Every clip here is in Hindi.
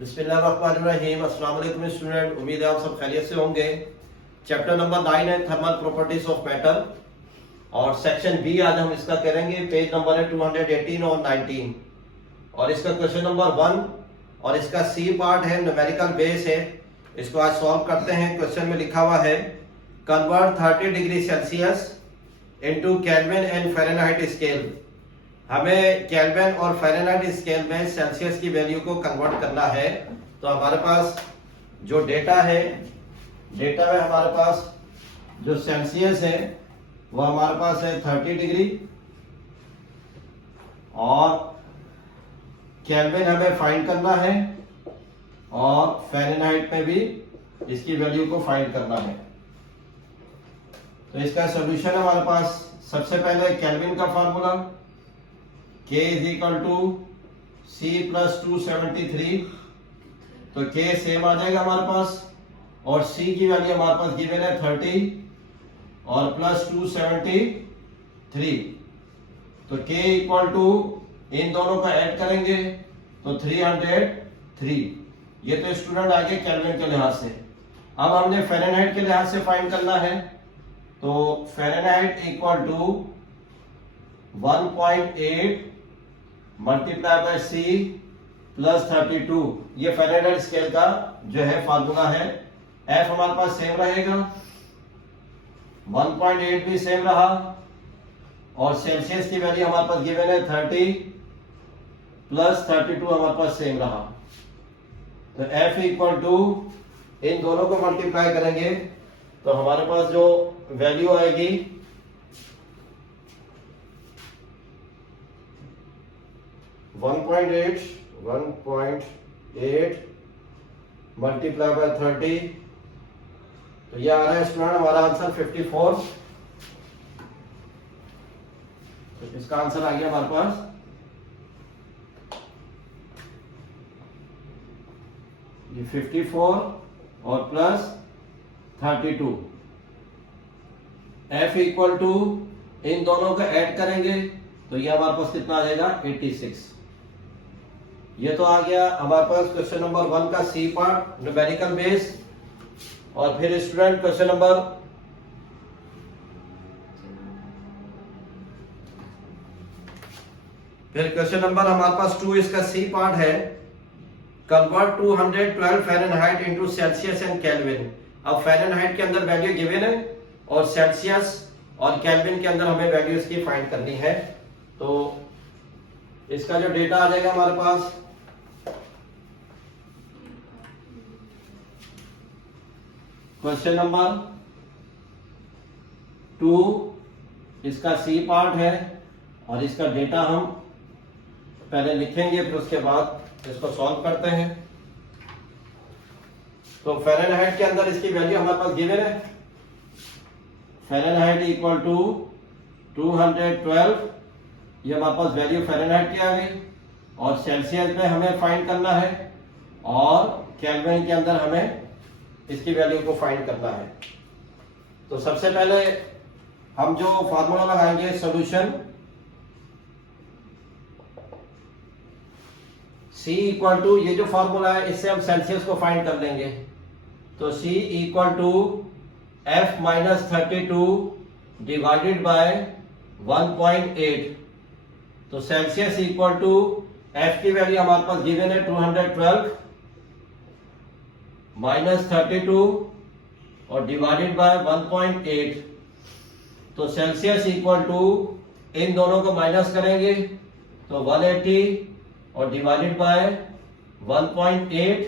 बिस्मिल्लाहिर्रहमानिर्रहीम। अस्सलाम वालेकुम स्टूडेंट, उम्मीद है आप सब खैरियत से होंगे। चैप्टर नंबर 9 है थर्मल प्रॉपर्टीज ऑफ मेटल और सेक्शन बी आज हम इसका करेंगे। पेज नंबर है 218 और 19 और इसका क्वेश्चन नंबर 1 और इसका सी पार्ट है, न्यूमेरिकल बेस है। इसको आज सॉल्व करते हैं। क्वेश्चन में लिखा हुआ है convert 30 degree Celsius into kelvin and Fahrenheit scale. हमें केल्विन और फ़ारेनहाइट स्केल में सेल्सियस की वैल्यू को कन्वर्ट करना है। तो हमारे पास जो डेटा है, डेटा में हमारे पास जो सेल्सियस है वो हमारे पास है 30 डिग्री और केल्विन हमें फाइंड करना है और फ़ारेनहाइट में भी इसकी वैल्यू को फाइंड करना है। तो इसका सॉल्यूशन हमारे पास सबसे पहले केल्विन का formula K is equal to C plus 273। तो K सेम आ जाएगा हमारे पास और C की वैल्यू हमारे पास गिवन है 30 और प्लस 273। तो K इक्वल टू इन दोनों का ऐड करेंगे तो 303। ये तो स्टूडेंट आगे केल्विन के लिहाज से। अब हमने फ़ारेनहाइट के लिहाज से फाइंड करना है। तो Fahrenheit equal to 1.8 multiply by C plus 32। ये फ़ारेनहाइट स्केल का जो है फार्मूला है। F हमारे पास सेम रहेगा, 1.8 भी सेम रहा और सेल्सियस की वैल्यू हमारे पास गिवन है 30 प्लस 32 हमारे पास सेम रहा। तो F इक्वल टू इन दोनों को मल्टीप्लाई करेंगे तो हमारे पास जो वैल्यू आएगी 1.8 मल्टीप्लाई बाय 30। तो ये आ रहा है स्टूडेंट हमारा आंसर 54। तो इसका आंसर आ गया हमारे पास ये 54 और प्लस 32। F इक्वल टू इन दोनों का ऐड करेंगे तो ये हमारे पास कितना आ जाएगा 86। ये तो आ गया हमारे पास क्वेश्चन नंबर 1 का सी पार्ट, न्यूमेरिकल बेस। और फिर स्टूडेंट क्वेश्चन नंबर हमारे पास 2, इसका सी पार्ट है convert 212 Fahrenheit into Celsius and kelvin. अब फ़ारेनहाइट के अंदर वैल्यू गिवन है और सेल्सियस और केल्विन के अंदर हमें वैल्यू इसकी फाइंड करनी है। तो इसका जो डेटा आ जाएगा हमारे पास क्वेश्चन नंबर 2, इसका सी पार्ट है और इसका डेटा हम पहले लिखेंगे फिर उसके बाद इसको सॉल्व करते हैं। तो फ़ारेनहाइट के अंदर इसकी वैल्यू हमारे पास गिवन है, फ़ारेनहाइट इक्वल टू 212। ये हमारे पास वैल्यू फ़ारेनहाइट की आ गई और सेल्सियस में हमें फाइंड करना है और केल्विन के अंदर हमें इसकी वैल्यू को फाइंड करना है। तो सबसे पहले हम जो फार्मूला लगाएंगे सॉल्यूशन C इक्वल टू, ये जो फार्मूला है इससे हम सेल्सियस को फाइंड कर लेंगे। तो C equal to F minus 32 divided by 1.8। तो सेल्सियस इक्वल टू F की वैल्यू हमारे पास गिवन है 212 माइनस 32 और डिवाइडेड बाय 1.8। तो सेल्सियस इक्वल टू इन दोनों को माइनस करेंगे तो 180 और डिवाइडेड बाय 1.8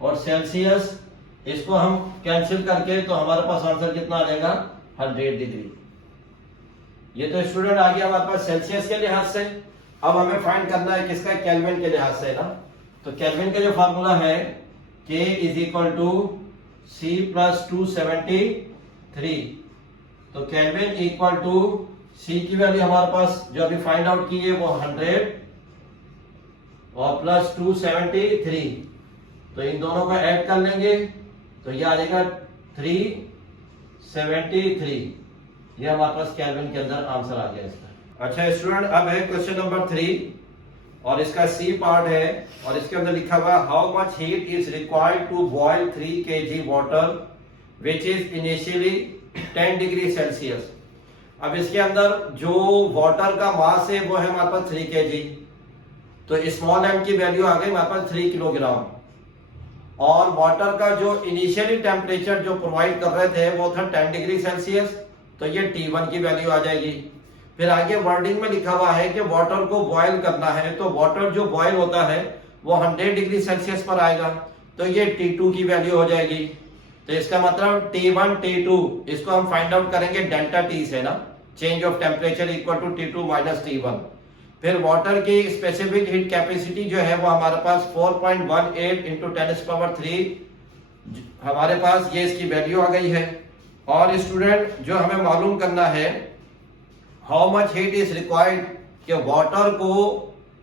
और सेल्सियस इसको हम कैंसिल करके तो हमारे पास आंसर कितना आ जाएगा 100 डिग्री। ये तो स्टूडेंट आ गया हमारे पास सेल्सियस के लिहाज से। अब हमें फाइंड करना है किसका, केल्विन के लिहाज से ना। तो केल्विन का जो फार्मूला है K is equal to C plus 273। तो केल्विन इक्वल टू C की वैल्यू हमारे पास जो अभी फाइंड आउट की है वो 100 और प्लस 273। तो इन दोनों का ऐड कर लेंगे तो ये आ जाएगा 373। ये हमारे पास केल्विन के अंदर आंसर आ गया इसका। अच्छा स्टूडेंट, अब है क्वेश्चन नंबर 3 और इसका सी पार्ट है और इसके अंदर लिखा हुआ है how much heat is required to boil 3 kg water which is initially 10 degree Celsius. अब इसके अंदर जो वाटर का मास है वो है हमारे पास 3 kg, तो स्मॉल m की वैल्यू आ गई हमारे पास 3 किलोग्राम, और वाटर का जो इनिशियली टेम्परेचर जो प्रोवाइड कर रहे थे वो था 10 डिग्री सेल्सियस, तो ये T1 की वैल्यू आ जाएगी। फिर आगे वर्डिंग में लिखा हुआ है कि वाटर को बॉयल करना है, तो वाटर जो बॉयल होता है वो 100 डिग्री सेल्सियस पर आएगा, तो ये T2 की वैल्यू हो जाएगी। तो इसका मतलब T1 T2 इसको हम फाइंड आउट करेंगे डेल्टा T से ना, change of temperature equal to T2 minus T1। फिर वाटर की स्पेसिफिक हीट कैपेसिटी जो है वो हमारे पास 4.18 इंटू 10⁻³ हमारे पास ये इसकी वैल्यू आ गई है। और स्टूडेंट जो हमें मालूम करना है how much heat is required, कि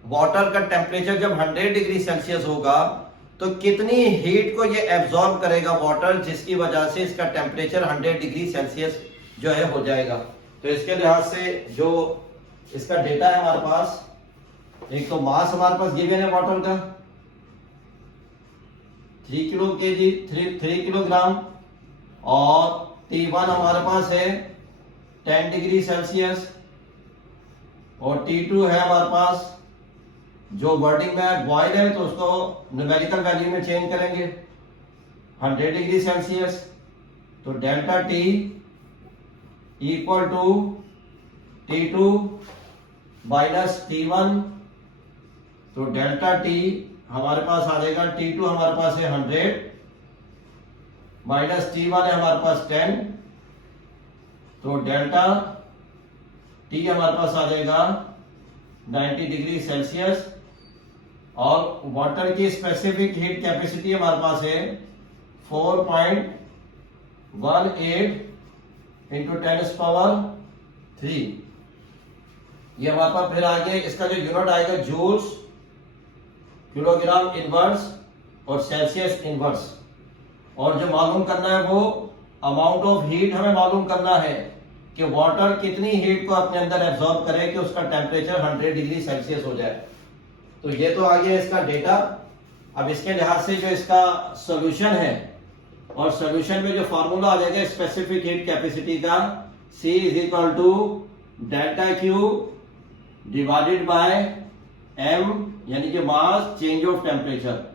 वाटर का टेम्परेचर जब 100 डिग्री सेल्सियस होगा तो कितनी हीट को ये एब्जॉर्ब करेगा वाटर, जिसकी वजह से इसका टेम्परेचर 100 डिग्री सेल्सियस जो है हो जाएगा। तो इसके लिहाज से जो इसका डेटा है हमारे पास, एक तो मास हमारे पास गिवन है वाटर का 3 किलोग्राम, और T1 हमारे पास है 10 डिग्री सेल्सियस, और T2 है हमारे पास जो वर्डिंग में बॉयल है तो उसको न्यूमेरिकल वैल्यू में चेंज करेंगे 100 डिग्री सेल्सियस, तो delta T equal to T2 minus T1, तो डेल्टा T हमारे पास आ जाएगा, T2 हमारे पास है 100 माइनस T1 है हमारे पास 10, तो डेल्टा T हमारे पास आ जाएगा 90 डिग्री सेल्सियस, और वाटर की स्पेसिफिक हीट कैपेसिटी हमारे पास है 4.18 इंटू 10⁻³ ये हमारे पास। फिर आगे इसका जो यूनिट आएगा जूल्स, किलोग्राम इनवर्स और सेल्सियस इनवर्स, और जो मालूम करना है वो अमाउंट ऑफ हीट हमें मालूम करना है कि वाटर कितनी हीट को अपने अंदर एब्जॉर्ब करे कि उसका टेम्परेचर 100 डिग्री सेल्सियस हो जाए। तो ये तो आ गया इसका डेटा। अब इसके लिहाज से जो इसका सॉल्यूशन है, और सॉल्यूशन में जो फार्मूला आ जाएगा स्पेसिफिक हीट कैपेसिटी का, C is equal to delta Q divided by M, यानी कि मास चेंज ऑफ टेम्परेचर।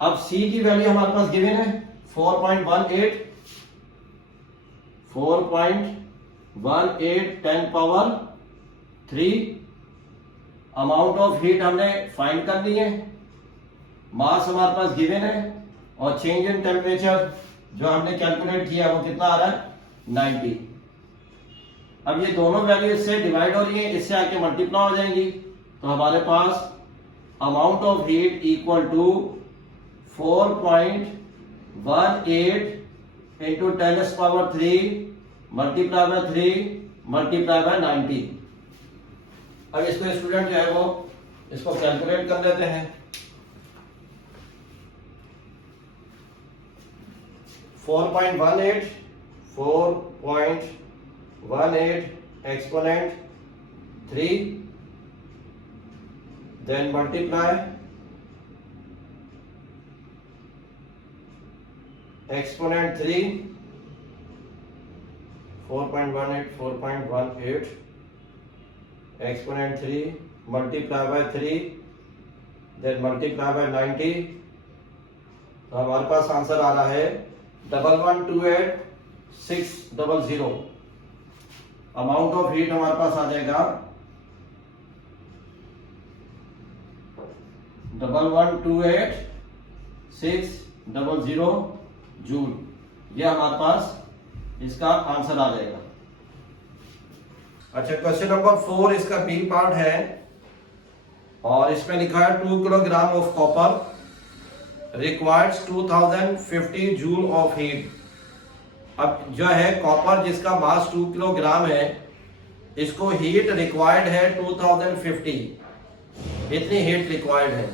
अब C की वैल्यू हमारे पास गिवन है 4.18 10⁻³ अमाउंट ऑफ हीट हमने फाइंड कर ली है, मास हमारे पास गिवन है, और चेंज इन टेम्परेचर जो हमने कैलकुलेट किया वो कितना आ रहा है 90। अब ये दोनों वैल्यू इससे डिवाइड हो रही है, इससे आके मल्टीप्लाई हो जाएंगी, तो हमारे पास amount of heat equal to 4.18 into 10⁻³ multiply by 3 multiply by 90। अब इसको स्टूडेंट जो है वो इसको कैलकुलेट कर लेते हैं। 4.18 exponent 3, then multiply exponent 3, 4.18 exponent 3 multiply by 3, then multiply by 90। तो हमारे पास आंसर आ रहा है 1128600। अमाउंट ऑफ हीट हमारे पास आ जाएगा 1128600 जूल। ये हमारे पास इसका आंसर आ जाएगा। अच्छा, क्वेश्चन नंबर 4 इसका बी पार्ट है, और इसमें लिखा है 2 kilogram of copper requires 2050 joule of heat. अब जो है कॉपर जिसका मास 2 किलोग्राम है, इसको हीट रिक्वायर्ड है 2050, इतनी हीट रिक्वायर्ड है,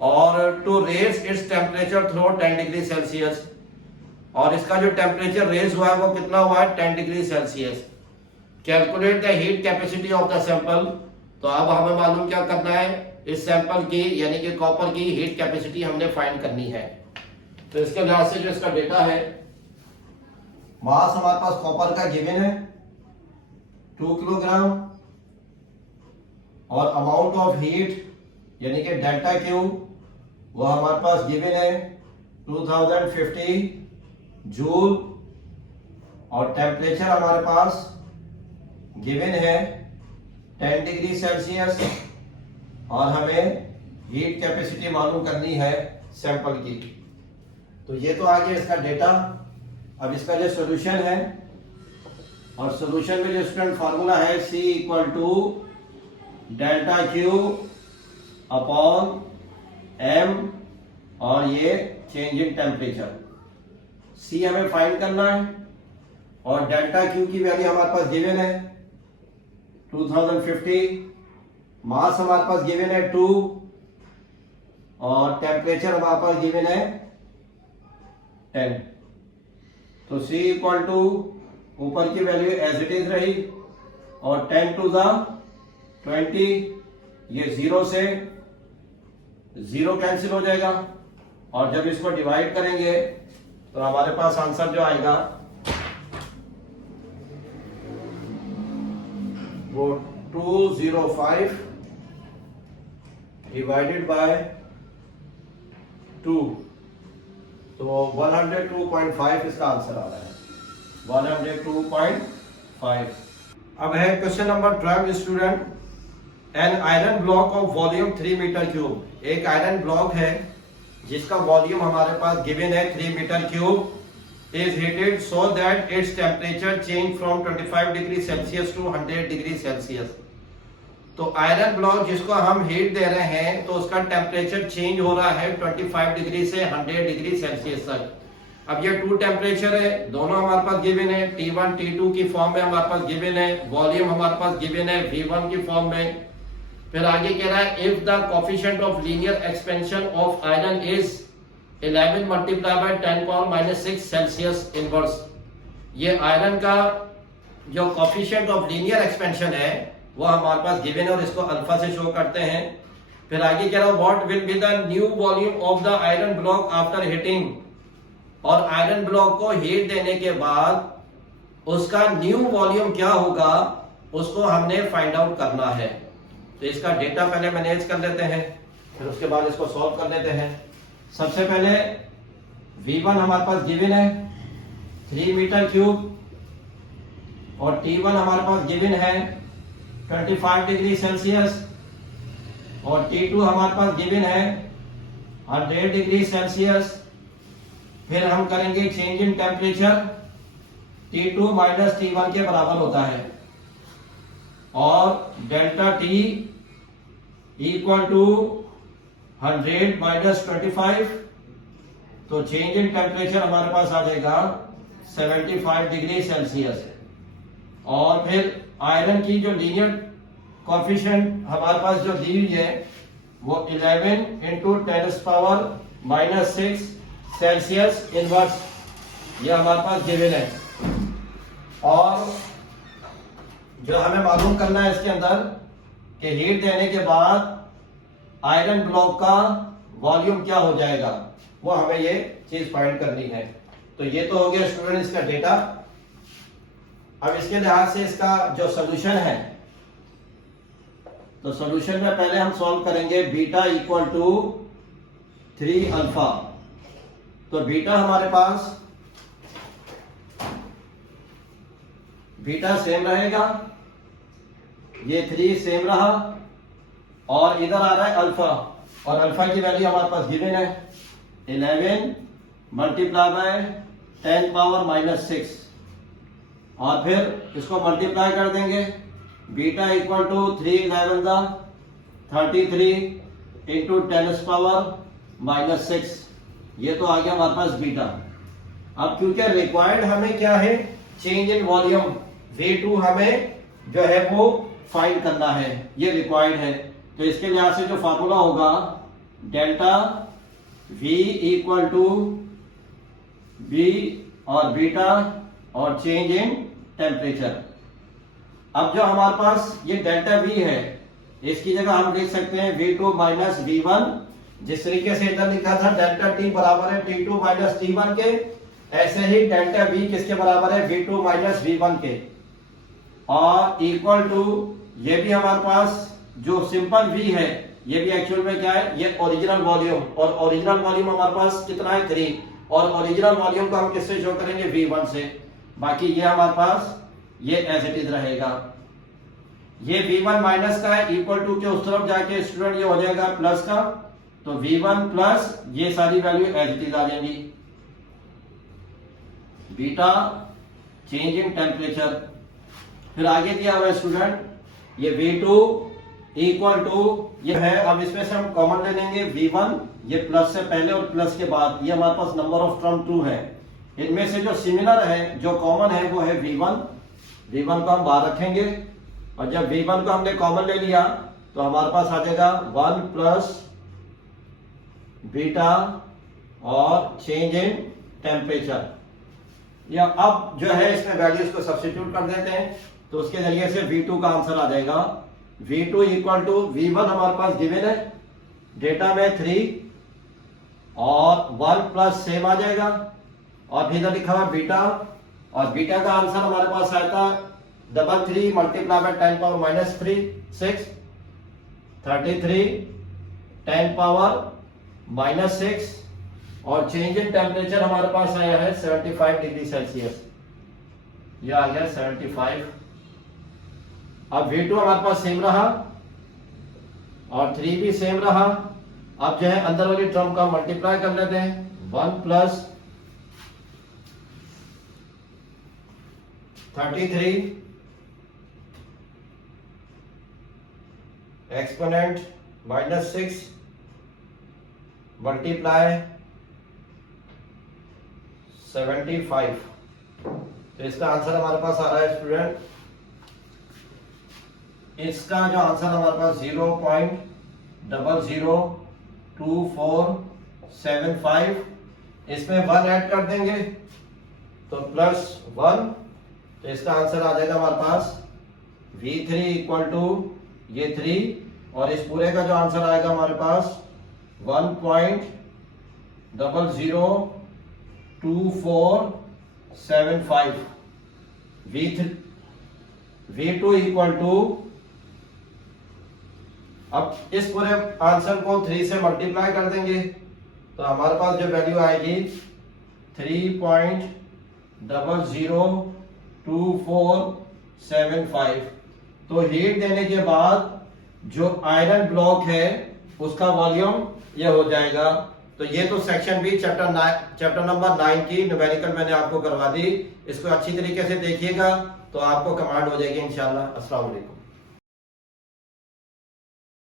और to raise its temperature through 10 degree Celsius, और इसका जो टेम्परेचर रेज हुआ है वो कितना हुआ है 10 degree Celsius. Calculate the heat capacity of the sample. तो अब हमें मालूम क्या करना है, इस सैंपल की यानी कि कॉपर की हीट कैपेसिटी हमने फाइंड करनी है। तो इसके लिहाज से जो इसका डेटा है, मास हमारे पास कॉपर का गिवन है 2 किलोग्राम और अमाउंट ऑफ हीट यानी कि डेल्टा क्यू वो हमारे पास गिवन है 2050 जूल और टेम्परेचर हमारे पास गिवन है 10 डिग्री सेल्सियस और हमें हीट कैपेसिटी मालूम करनी है सैंपल की। तो ये तो आ गया इसका डेटा। अब इसका जो सॉल्यूशन है, और सॉल्यूशन में जो स्टूडेंट फार्मूला है C equal to delta Q upon M और ये चेंज इन टेम्परेचर। C हमें फाइंड करना है और डेल्टा क्यू की वैल्यू हमारे पास गिवन है 2050, मास हमारे पास गिवन है 2 और टेम्परेचर हमारे पास गिवन है 10। तो C इक्वल टू ऊपर की वैल्यू एज इट इज रही और 10 टू द 20, ये 0 से 0 कैंसिल हो जाएगा और जब इसको डिवाइड करेंगे तो हमारे पास आंसर जो आएगा वो 205 डिवाइडेड बाय 2, तो 102.5 इसका आंसर आ रहा है, 102.5। अब है question number 12 student. An iron block of volume 3 metre cube. एक आयरन ब्लॉक है जिसका वॉल्यूम हमारे पास गिवन है 3 metre cube, is heated so that its temperature change from 25 degree Celsius to 100 degree Celsius. तो आयरन ब्लॉक जिसको हम हीट दे रहे हैं तो उसका टेम्परेचर चेंज हो रहा है 25 डिग्री से 100 डिग्री सेल्सियस तक। अब ये 2 टेम्परेचर है, दोनों हमारे पास गिवन है, T1 T2 की फॉर्म में हमारे पास गिवन है, वॉल्यूम हमारे पास गिवन है V1 की फॉर्म में। फिर आगे कह रहा है if the coefficient of linear expansion of iron is 11 multiply by 10 power minus 6 Celsius inverse. ये आयरन का जो कोफिशिएंट ऑफ लीनियर एक्सपेंशन है वो हमारे पास गिवन है और इसको अल्फा से शो करते हैं। फिर आगे कह रहा है what will be the new volume of the iron block after heating. और आयरन ब्लॉक को हीट देने के बाद उसका न्यू वॉल्यूम क्या होगा उसको हमने फाइंड आउट करना है। तो इसका डेटा पहले मैनेज कर लेते हैं, फिर उसके बाद इसको सॉल्व कर लेते हैं। सबसे पहले V1 हमारे पास गिवन है 3 मीटर क्यूब और T1 हमारे पास गिवन है 25 डिग्री सेल्सियस और T2 हमारे पास गिवन है 100 डिग्री सेल्सियस। फिर हम करेंगे change in temperature, T2 minus T1 के बराबर होता है और delta T equal to 100 minus 25, तो चेंज इन टेम्परेचर हमारे पास आ जाएगा 75 डिग्री सेल्सियस। और फिर आयरन की जो लीनियर कोफिशिएंट हमारे पास जो दी हुई है वो 11 into 10 power minus 6 Celsius inverse, ये हमारे पास गिवन है। और जो हमें मालूम करना है इसके अंदर कि हीट देने के बाद आयरन ब्लॉक का वॉल्यूम क्या हो जाएगा, वो हमें ये चीज फाइंड करनी है। तो ये तो हो गया स्टूडेंट इसका डेटा। अब इसके लिहाज से इसका जो सॉल्यूशन है, तो सॉल्यूशन में पहले हम सॉल्व करेंगे बीटा इक्वल टू 3 अल्फा। तो बीटा हमारे पास बीटा सेम रहेगा, ये 3 सेम रहा और इधर आ रहा है अल्फा और अल्फा की वैल्यू हमारे पास गिवन है 11 मल्टीप्लाई बाय 10 पावर माइनस 6 और फिर इसको मल्टीप्लाई कर देंगे। बीटा इक्वल टू 3 11 द 33 इंटू 10 पावर माइनस 6, ये तो आ गया हमारे पास बीटा। अब क्योंकि रिक्वायर्ड हमें क्या है, चेंज इन वॉल्यूम V2 हमें जो है वो फाइंड करना है, ये रिक्वायर्ड है। तो इसके लिहाज से जो फार्मूला होगा delta V equal to B और बीटा और चेंज इन टेम्परेचर। अब जो हमारे पास ये डेल्टा V है इसकी जगह हम लिख सकते हैं V2 माइनस V1, जिस तरीके से इधर लिखा था डेल्टा T बराबर है T2 माइनस T1 के, ऐसे ही डेल्टा V किसके बराबर है V2 माइनस V1 के, और इक्वल टू ये भी हमारे पास जो सिंपल V है ये भी एक्चुअल में क्या है, ये ओरिजिनल वॉल्यूम, और ओरिजिनल वॉल्यूम हमारे पास कितना है 3, और ओरिजिनल वॉल्यूम को हम किससे शो करेंगे V1 से, बाकी ये हमारे पास ये एज इट इज रहेगा। ये V1 माइनस का है, इक्वल टू के उस तरफ जाके स्टूडेंट ये हो जाएगा प्लस का, तो V1 प्लस ये सारी वैल्यू एज इट इज आ जाएंगी। बीटा चेंज इन टेम्परेचर, फिर आगे दिया हुआ है स्टूडेंट ये V2 इक्वल टू ये है, अब इसमें से हम कॉमन ले लेंगे V1, ये प्लस से पहले और प्लस के बाद, ये हमारे पास नंबर ऑफ टर्म 2 है, इनमें से जो सिमिलर है जो कॉमन है वो है V1 को हम बाहर रखेंगे, और जब V1 को हमने कॉमन ले लिया तो हमारे पास आ जाएगा 1 प्लस बीटा और चेंज इन टेम्परेचर, या अब जो है इसमें वैल्यूज को सब्स्टिट्यूट कर देते हैं, तो उसके जरिए से V2 का आंसर आ जाएगा V2 इक्वल टू V1 हमारे पास गिवन है डेटा में 3 और 1 प्लस सेम आ जाएगा, और फिर इधर लिखा हुआ बीटा, और बीटा का आंसर हमारे पास आया था 3 multiply bye 10 power minus 3 6 33 10 power minus 6, और चेंज इन टेम्परेचर हमारे पास आया है 75 डिग्री सेल्सियस, यह आ गया 75। अब V2 हमारे पास सेम रहा और 3 भी सेम रहा, अब जो है अंदर वाली टर्म का मल्टीप्लाई कर लेते हैं, 1 प्लस 33 एक्सपोनेंट माइनस 6 मल्टीप्लाई 75, तो इसका आंसर हमारे पास आ रहा है स्टूडेंट, इसका जो आंसर हमारे पास 0.002475, इसमें 1 ऐड कर देंगे तो प्लस 1, तो इसका आंसर आ जाएगा हमारे पास V3 इक्वल टू ये 3, और इस पूरे का जो आंसर आएगा हमारे पास 1.002475, V2 इक्वल टू, अब इस पूरे आंसर को 3 से मल्टीप्लाई कर देंगे तो हमारे पास जो वैल्यू आएगी 3.002475, तो हीट देने के बाद जो आयरन ब्लॉक है उसका वॉल्यूम ये हो जाएगा। तो ये तो सेक्शन बी चैप्टर नंबर 9 की न्यूमेरिकल मैंने आपको करवा दी, इसको अच्छी तरीके से देखिएगा तो आपको कमांड हो जाएगी इंशाल्लाह। अस्सलाम वालेकुम।